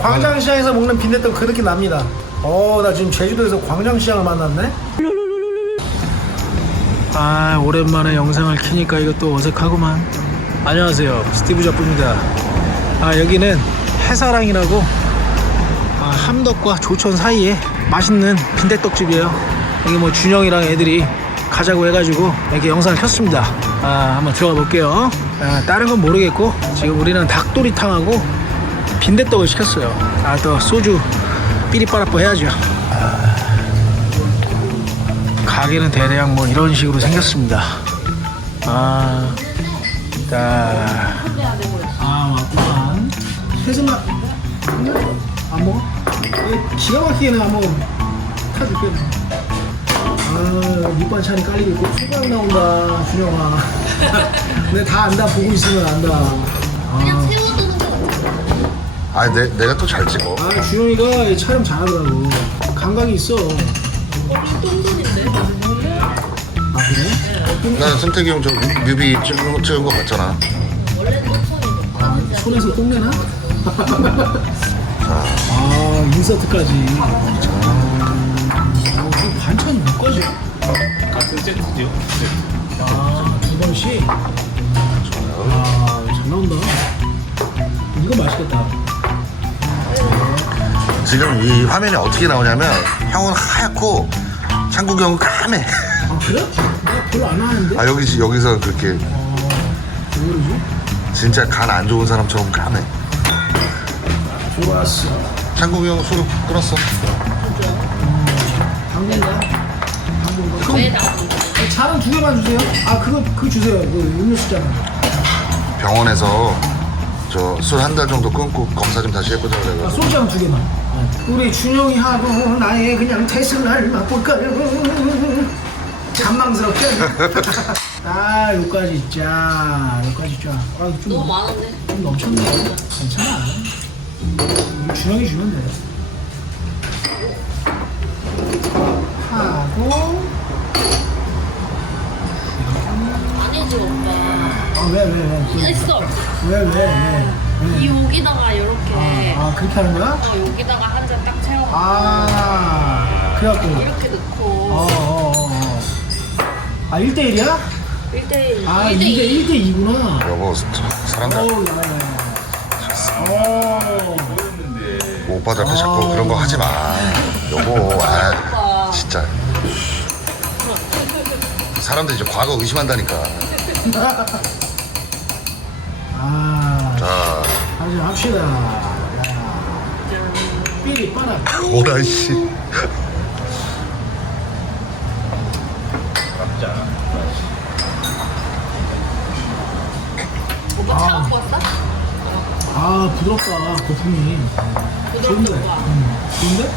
광장시장에서 먹는 빈대떡 그 느낌 납니다. 어, 나 지금 제주도에서 광장시장을 만났네. 아, 오랜만에 영상을 키니까 이것도 어색하구만. 안녕하세요, 스티브 잡부입니다. 아, 여기는 해사랑이라고 아, 함덕과 조천 사이에 맛있는 빈대떡집이에요. 여기 뭐 준영이랑 애들이 가자고 해가지고 이렇게 영상을 켰습니다. 아, 한번 들어가 볼게요. 아, 다른 건 모르겠고 지금 우리는 닭도리탕하고 빈대떡을 시켰어요. 아, 또 소주 삐리빠라뽀 해야죠. 아, 가게는 대략 뭐 이런 식으로 생겼습니다. 아, 자, 아, 왔구만. 해수맛 안 먹어? 예, 기가 막히게 내가 한번 타줄게. 아, 밑반찬이 깔리고 있고 소각 나온다, 준영아. 근데 다 안다, 보고 있으면 안다. 아, 아. 아, 내, 내가 또 잘 찍어. 아 준영이가 이 촬영 잘하더라고. 감각이 있어. 똥손인데? 아, 그래? 나 승택이 형 저 뮤비 찍은 거, 찍은 거 봤잖아. 원래 똥손인데. 아, 손에서 똥내나? 아, 인서트까지. 아, 그 반찬이 몇 가지야? 같은 세트죠. 아, 두 번씩? 아, 잘 나온다. 이거 맛있겠다. 지금 이 화면이 어떻게 나오냐면 형은 하얗고 창국이 형은 까매. 아, 그래? 나 별로 안 하는데? 아, 여기, 여기서 그렇게 왜 그러지? 진짜 간 안 좋은 사람처럼 까매. 좋았어. 창국이 형술 끊었어. 당근가? 당근가? 왜 그럼 나오는 거야? 차는 두 개만 주세요. 아, 그거, 그거 주세요. 그 음료수잖아. 병원에서 저 술 한 달 정도 끊고 검사 좀 다시 해보자 아, 그래가지고. 소주장 두 개만. 우리 준영이 하고 나의 그냥 태승을 맛볼까요? 잔망스럽게. 아, 여기까지 짜, 여기까지 짜. 아, 좀, 너무 많은데? 좀 넘쳤네. 괜찮아. 우리 준영이 주면 돼. 하고, 아니지 오빠. 아, 왜, 왜, 왜? 있어. 왜, 왜, 왜? 왜? 이 여기다가 이렇게. 아, 아, 그렇게 하는 거야? 어, 여기다가. 아, 그래갖고. 이렇게 넣고. 어, 어, 어, 어. 아, 1대1이야? 1대1. 아, 2대, 1대2구나. 여보, 사람들 어우, 야, 야, 야. 어. 오빠들 앞에 자꾸 그런 거 하지 마. 여보, 아, 진짜. 사람들 이제 과거 의심한다니까. 아, 자, 하지 합시다. 야. 삐리 빠라. 오라 씨. 오빠 차 갖고 왔어? 아, 부드럽다, 거품이. 좋은데? 부드럽다. 음, 좋은데?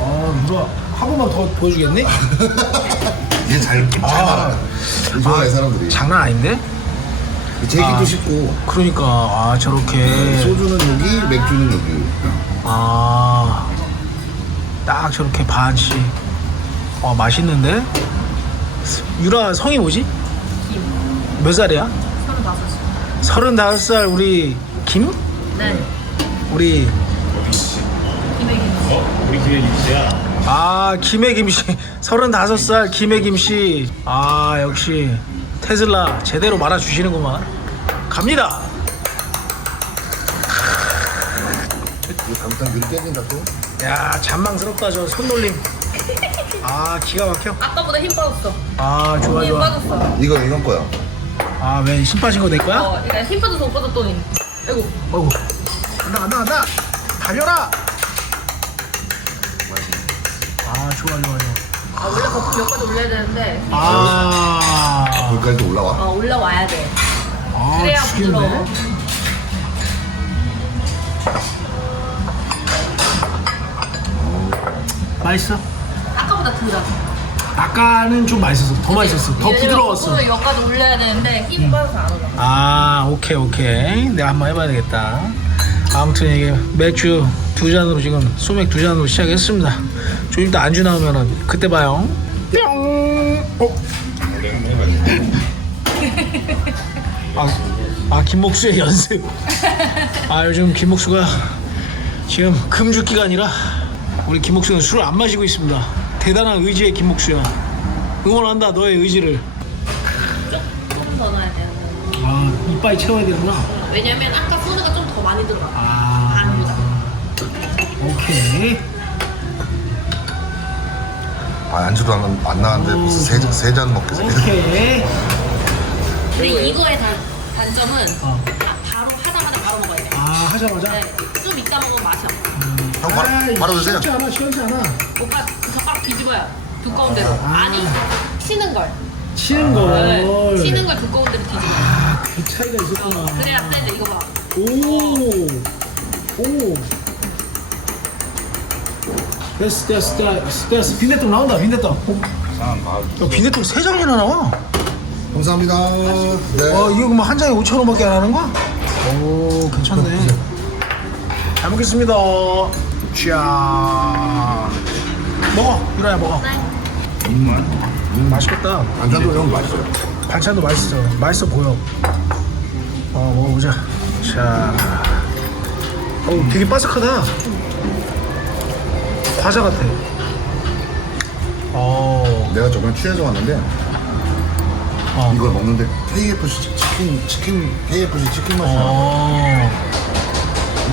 아, 누가 한 번만 더 보여주겠니? 얘 잘, 잘 알아. 좋아해, 사람들이. 장난 아닌데? 제기도 아. 쉽고. 그러니까, 아, 저렇게. 소주는 여기, 맥주는 여기. 아, 딱 저렇게 반씩. 어, 맛있는데? 유라 성이 뭐지? 몇 살이야? 35시. 서른다섯 살 우리 김? 네. 우리 김혜기. 어? 우리 기회 김씨야. 아 김해 김씨 서른다섯 살 김해 김씨 아 역시 테슬라 제대로 말아 주시는구만 갑니다 잘못하면 유리 깨진다 또. 야 잔망스럽다 저 손놀림 아 기가 막혀 아까보다 힘 빠졌어. 아 좋아 힘 좋아 빠졌어. 이거 이건 거야. 아왜 힘 빠진 거 내 거야? 어, 그러니까 힘 빠져서 못 빠졌더니. 아이고. 어이구 간다 간다 간다 달려라 아 좋아 좋아 좋아 아, 원래 거품 몇 가지 올려야 되는데. 아, 거기까지도 올라와. 어, 올라와야 돼. 아 그래야 부드러워. 죽겠네 맛있어? 아까보다 덜 아까는 좀 맛있었어. 더 맛있었어. 더 부드러웠어. 몇 가지 올려야 되는데 힘이 빠져서 안 올라. 아 오케이 오케이. 내가 한번 해봐야 되겠다. 아무튼 이게 맥주 두 잔으로 지금 소맥 두 잔으로 시작했습니다. 좀 이따 안주 나오면은 그때 봐요. 뿅! 어? 아, 아 김목수의 연습. 아 요즘 김목수가 지금 금주기가 아니라 우리 김목수는 술을 안 마시고 있습니다. 대단한 의지의 김목수야. 응원한다 너의 의지를. 조금 더 넣어야 돼요. 아 이빨 채워야 되구나. 왜냐면 아까 소주가 좀 더 많이 들어가. 아 반보다. 오케이. 아 안주도 안, 안 나왔는데 무슨 세잔 먹게 생겼네 오케이. 근데 이거의 단, 단점은 어. 아, 바로 하자마자 바로 먹어야 돼. 아 하자마자. 네, 좀 이따 먹으면 맛이 없어. 형 바로, 아이, 바로 드세요 시원치 않아 시원치 않아. 오빠 그 젓가락 뒤집어야 두꺼운 데로. 아. 아니 치는 걸. 치는 네, 걸. 치는 걸 두꺼운 데로 뒤집어. 그 차이가 있었구나. 그래야 세죠. 이거 봐. 오. 오. 됐어 됐어 됐어 됐어 빈대떡 나온다 빈대떡. 야 빈대떡 세 장이나 나와. 감사합니다 네 와 이거 그럼 한 장에 5천 원밖에 안 하는 거야? 오 괜찮네. 잘 먹겠습니다. 자 먹어 유라야 먹어. 음, 맛있겠다. 안주도 형 맛있어요 반찬도 맛있어. 맛있어 보여. 어 먹어보자. 자, 어 되게 바삭하다. 과자 같아. 어, 내가 저번에 취해서 왔는데 어, 이걸 먹는데 KFC 치킨 치킨 KFC 치킨 맛이 나 어.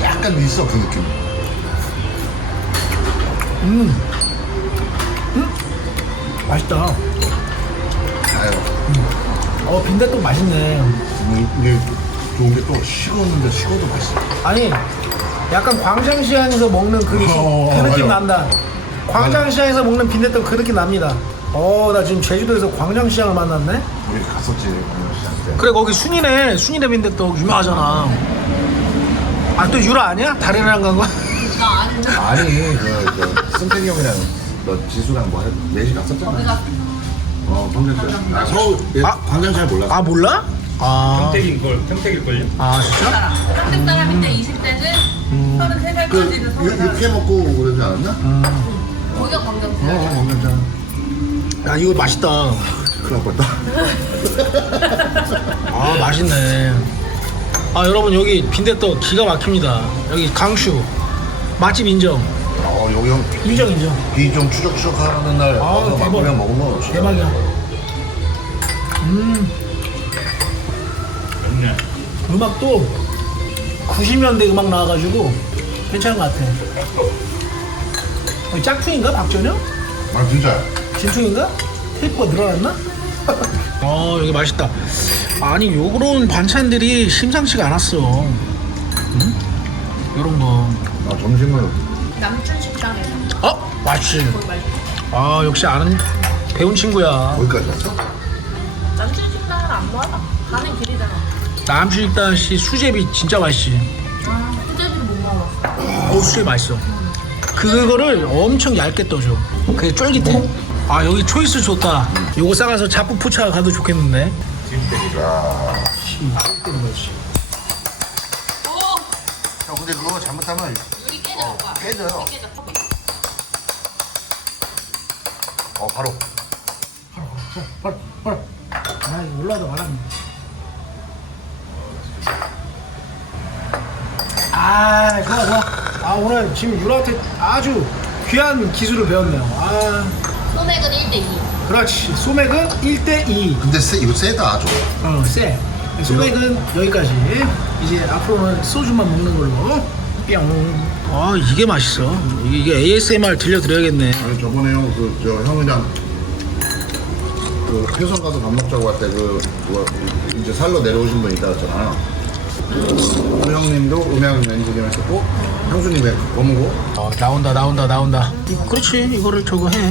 약간 있어 그 느낌 음, 음, 맛있다. 아유 어 빈대떡 맛있네. 음, 이게 좋은 게 또 식었는데 식어도 맛있어 아니, 약간 광장시장에서 먹는 그, 느낌- 어, 그 느낌 맞아. 난다. 광장시장에서 먹는 빈대떡 그 느낌 납니다. 어, 나 지금 제주도에서 광장시장을 만났네. 우리 갔었지 광명시장 때 그래 거기 순이네 순이네 빈대떡 유명하잖아 아 또 유라 아니야? 다른 애랑 간 거야? 아니 그, 그 승택이 형이랑 너 지수랑 뭐 해- 넷이 갔었잖아 어 평택 아 서울 예, 아. 광장 잘 몰라 아 몰라? 아, 평택인 걸 평택일걸요? 아 진짜? 한국 사람인데 20대는 33살까지는 그 서울 육- 사람. 육회 먹고 그러지 않았나? 거기가 어 광장시장. 어, 광장장 야 이거 맛있다 큰일 날 뻔했다 아 맛있네 아 여러분 여기 빈대떡 기가 막힙니다 여기 강슈 맛집 인정 어 여기 형 인정 인정 비좀 추적추적 하는 날 아, 와서 대박. 막그냥 먹으면 진짜 대박이야 음 좋네. 음악도 90년대 음악 나와가지고 괜찮은 것 같아 어, 짝퉁인가 박전영? 아 진짜 진퉁인가? 테이프가 늘어났나? 어 여기 맛있다 아니 요런 반찬들이 심상치가 않았어 응? 요런 거아 식당에서. 어? 맛있지. 아 역시 아는 배운 친구야 거기까지 갔어? 남춘 식당은 안 먹어. 가는 길이잖아. 남주익단 씨 수제비 진짜 맛있지 아, 수제비도 못 먹어. 오 수제비 맛있어 그거를 엄청 얇게 떠줘 그게 쫄깃해 아 여기 초이스 좋다 요거 싸가서 자꾸 푸차 가도 좋겠는데! 형 근데 그거 잘못하면 유리 깨져, 오빠. 깨져요 깨져. 어 바로. 빨리 빨리 아 이거 올라도 말았네 아 좋아 좋아. 아 오늘 지금 유라한테 아주 귀한 기술을 배웠네요. 아. 소맥은 1대2. 그렇지. 소맥은 1대2 근데 세, 이거 세다 좀 어쎄 소맥은 여기까지. 이제 앞으로는 소주만 먹는 걸로 뿅 아 이게 맛있어. 이게, ASMR 들려드려야겠네. 아니 저번에 형 그 저 형이랑 그 회선 가서 밥 먹자고 할 때 그 뭐, 이제 살로 내려오신 분 있다 했잖아 그 형님도 음향 엔지니어 했었고 형수님의 검고. 어, 나온다 나온다 나온다. 그렇지. 이거를 저거 해.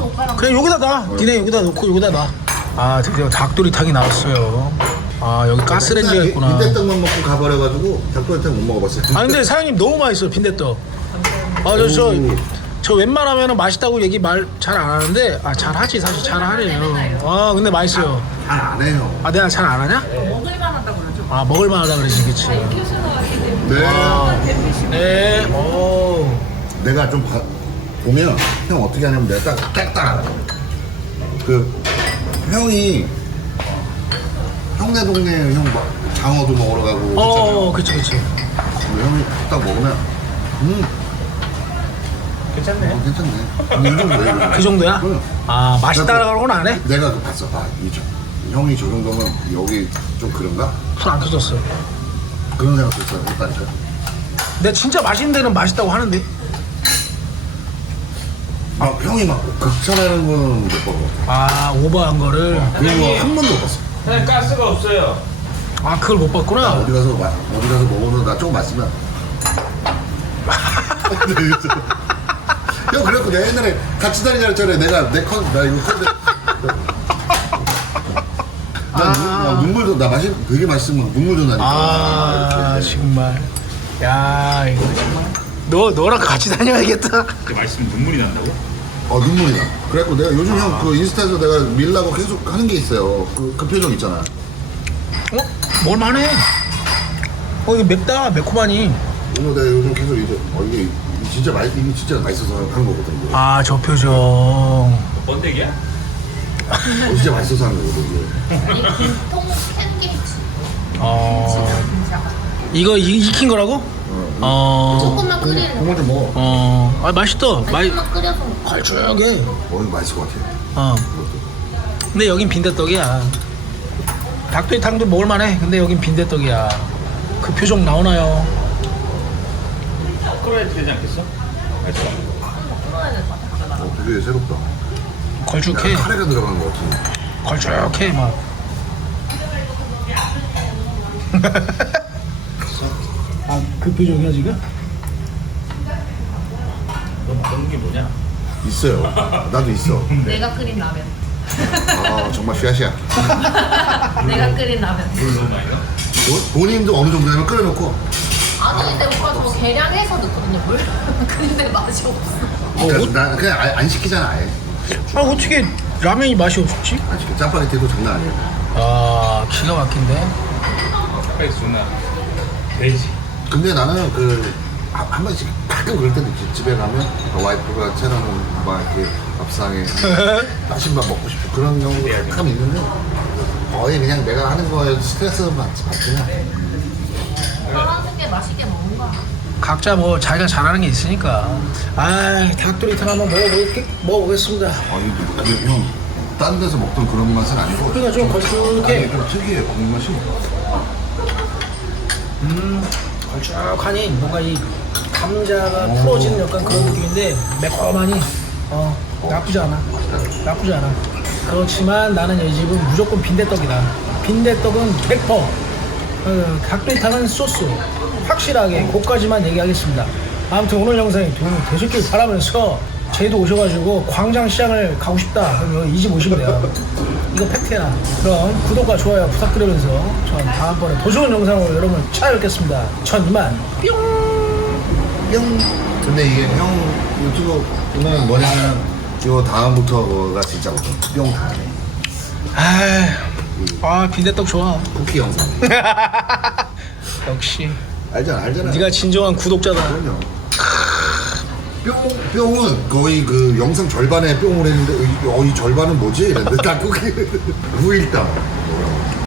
오빠랑 그래 여기다 놔. 니네 여기다 놓고 여기다 놔 아 드디어 닭도리탕이 나왔어요 아 여기 가스레인지가 있구나. 빈대떡만 먹고 가버려가지고 닭도리탕 못 먹어봤어요. 아 근데 사장님 너무 맛있어 빈대떡. 아저 저저 웬만하면 맛있다고 얘기 말 잘 안 하는데 아 잘하지 사실 잘 하네요. 아 근데 맛있어요. 잘 안 해요. 아 내가 잘 안 하냐? 먹을만 하다고 그러죠. 아 먹을만하다 그러지 그치. 네. 네오. 내가 좀 봐, 보면 형 어떻게 하냐면 내가 딱, 딱, 딱 알아. 그 형이 형네 동네 형 막 장어도 먹으러 가고 어 있잖아요. 그치 그치 근데 형이 딱 먹으면 음, 괜찮네. 어, 괜찮네. 이 정도 그 정도야? 그럼. 아 맛있다라고는 안 해? 내가 그 봤어. 아, 이죠. 형이 저 정도면 여기 좀 그런가? 손 안 터졌어. 그런 생각도 있어. 했다니까. 근데 진짜 맛있는 데는 맛있다고 하는데. 아, 형이 막 극찬하는 거는 못 보고. 아 오버한 거를. 그런 거한 번도 못 봤어. 그냥 가스가 없어요. 아 그걸 못 나 봤구나. 어디 가서 마, 어디 가서 먹어도 나 조금 맛있으면. 형 그래갖고 내가 옛날에 같이 다니자 했잖아. 내가 내 컨, 나 이거 컨데. 나, 눈- 나 눈물도 나 맛이 되게 맛있으면 눈물도 나니까. 아 이렇게. 정말. 야 이거 정말. 너 너랑 같이 다녀야겠다. 근데 맛있으면 눈물이 난다고? 어 눈물이 나. 그래갖고 내가 요즘 형 그 인스타에서 내가 밀라고 계속 하는 게 있어요. 그, 그 표정 있잖아. 어? 먹을만해. 어 이거 맵다 매콤하니. 이거 내가 요즘 계속 이제 어 이게 진짜 맛 이게 진짜 맛있어서 하는 거거든. 이거. 아 저 표정. 번데기야? 어, 진짜 맛있어서 하는 거거든. 이거. 아니 김통 캔김치. 어 이거 이- 익힌 거라고? 어. 어. 조금만 끓이는 국물 좀 먹어. 어. 아 맛있다. 맛 조금만 끓여서. 걸쭉해. 어 이거 맛있을 것 같아. 어. 근데 여긴 빈대떡이야. 닭도리탕도 먹을만해. 근데 여긴 빈대떡이야. 그 표정 나오나요? 끓어야 되지 않겠어? 같아. 어 되게 새롭다. 걸쭉해. 약간 카레가 들어간 것 같은데. 걸쭉해 막. 아 그 표정이야 지금? 너 먹는 게 뭐냐? 있어요. 나도 있어. 내가 끓인 라면. 아 정말 슈아시야. 내가 끓인 라면. 물 너무 많이 넣어? 본- 본인도 어느 정도 되면 끓여놓고 아니 근데 오빠 저 계량해서 넣거든요 물. 근데 맛이 없어. 그러니까 나 그냥 아- 안 시키잖아 아예. 아 어떻게 라면이 맛이 없지? 안 시켜. 짜파게티도 장난 아니야. 아 기가 막힌데. 가까이 주나? 돼지. 근데 나는 그한 번씩 가끔 그럴 때도 있지. 집에 가면 그 와이프가 채널은 막 이렇게 밥상에 맛있는 밥 먹고 싶고 그런 경우도 가끔 있는데 거의 그냥 내가 하는 거에 스트레스 받지 받지는 않아. 하는 게 맛있게 먹는 거야. 각자 뭐 자기가 잘하는 게 있으니까. 아 닭도리탕 한번 먹어보겠, 먹어보겠습니다. 아니 근데 형, 딴 데서 먹던 그런 맛은 아니고 그러니까 좀 걸쭉해. 아니, 좀 특이해 먹는 맛이 음, 걸쭉하니 뭔가 이 감자가 풀어지는 약간 그런 느낌인데 매콤하니 어 나쁘지 않아. 나쁘지 않아. 그렇지만 나는 이 집은 무조건 빈대떡이다. 빈대떡은 100% 어, 닭도리탕은 소스. 확실하게 그까지만 얘기하겠습니다. 아무튼 오늘 영상이 도움이 되셨길 바라면서 제도 오셔가지고 광장시장을 가고 싶다. 그럼 이집 오시면 돼요 이거 팩트야. 그럼 구독과 좋아요 부탁드리면서 전 다음번에 더 좋은 영상으로 여러분 찾아뵙겠습니다. 전 이만. 뿅. 뿅. 근데 이게 형 유튜브 보면 뭐냐면 요 다음부터가 진짜 뿅 다네 아, 아 빈대떡 좋아. 쿠키 영상. 역시. 알잖아 알잖아. 네가 진정한 구독자다. 그럼요 뿅, 뿅은 거의 그 영상 절반에 뿅을 했는데 어, 이 절반은 뭐지? 이랬는데 딱 쿠키 후일담